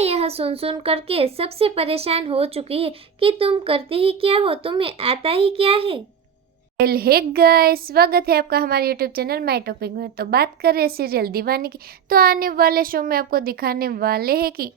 यह सुन करके सबसे परेशान हो चुकी है कि तुम करते ही क्या हो, तुम्हें आता ही क्या है। हे गाइस, स्वागत है आपका हमारे यूट्यूब चैनल माय टॉपिक में। तो बात कर रहे हैं सीरियल दीवानी की। तो आने वाले शो में आपको दिखाने वाले हैं कि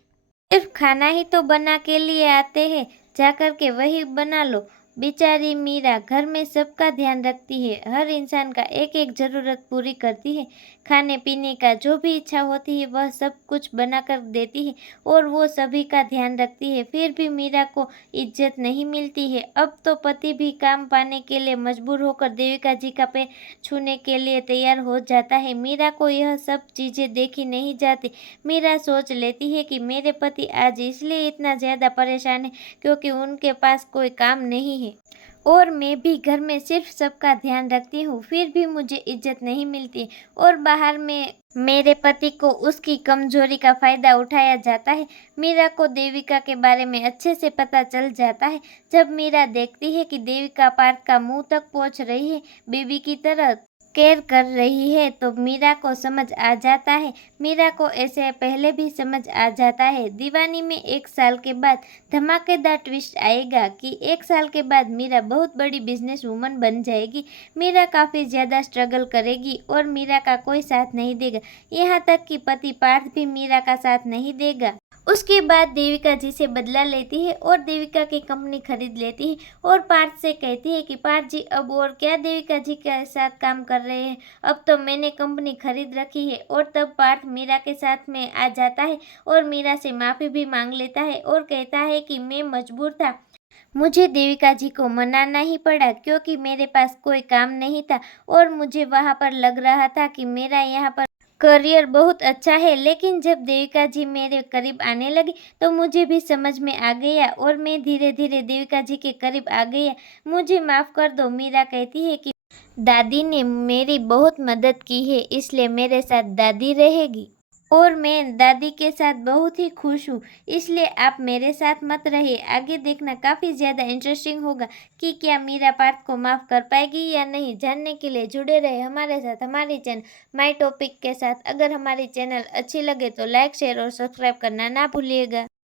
सिर्फ खाना ही तो बना के लिए आते हैं, जा कर के वही बना लो। बेचारी मीरा घर में सबका ध्यान रखती है, हर इंसान का एक एक जरूरत पूरी करती है। खाने पीने का जो भी इच्छा होती है वह सब कुछ बना कर देती है और वो सभी का ध्यान रखती है। फिर भी मीरा को इज्जत नहीं मिलती है। अब तो पति भी काम पाने के लिए मजबूर होकर देविका जी का पैर छूने के लिए तैयार हो जाता है। मीरा को यह सब चीजें देखी नहीं जाती। मीरा सोच लेती है कि मेरे पति आज इसलिए इतना ज्यादा परेशान है क्योंकि उनके पास कोई काम नहीं है और मैं भी घर में सिर्फ सबका ध्यान रखती हूँ, फिर भी मुझे इज्जत नहीं मिलती और बाहर में मेरे पति को उसकी कमजोरी का फायदा उठाया जाता है। मीरा को देविका के बारे में अच्छे से पता चल जाता है। जब मीरा देखती है कि देविका पार्थ का मुंह तक पहुंच रही है, बेबी की तरह केयर कर रही है, तो मीरा को समझ आ जाता है। मीरा को ऐसे पहले भी समझ आ जाता है। दीवानी में 1 साल के बाद धमाकेदार ट्विस्ट आएगा कि 1 साल के बाद मीरा बहुत बड़ी बिजनेस वूमन बन जाएगी। मीरा काफ़ी ज़्यादा स्ट्रगल करेगी और मीरा का कोई साथ नहीं देगा, यहाँ तक कि पति पार्थ भी मीरा का साथ नहीं देगा। उसके बाद देविका जी से बदला लेती है और देविका की कंपनी खरीद लेती है और पार्थ से कहती है कि पार्थ जी अब और क्या देविका जी के साथ काम कर रहे हैं, अब तो मैंने कंपनी खरीद रखी है। और तब पार्थ मीरा के साथ में आ जाता है और मीरा से माफ़ी भी मांग लेता है और कहता है कि मैं मजबूर था, मुझे देविका जी को मनाना ही पड़ा क्योंकि मेरे पास कोई काम नहीं था और मुझे वहाँ पर लग रहा था कि मेरा यहाँ पर करियर बहुत अच्छा है। लेकिन जब देविका जी मेरे करीब आने लगी तो मुझे भी समझ में आ गया और मैं धीरे धीरे देविका जी के करीब आ गया, मुझे माफ़ कर दो। मीरा कहती है कि दादी ने मेरी बहुत मदद की है, इसलिए मेरे साथ दादी रहेगी और मैं दादी के साथ बहुत ही खुश हूँ, इसलिए आप मेरे साथ मत रहिए। आगे देखना काफ़ी ज़्यादा इंटरेस्टिंग होगा कि क्या मीरा पार्थ को माफ़ कर पाएगी या नहीं। जानने के लिए जुड़े रहे हमारे साथ, हमारे चैनल माय टॉपिक के साथ। अगर हमारी चैनल अच्छी लगे तो लाइक, शेयर और सब्सक्राइब करना ना भूलिएगा।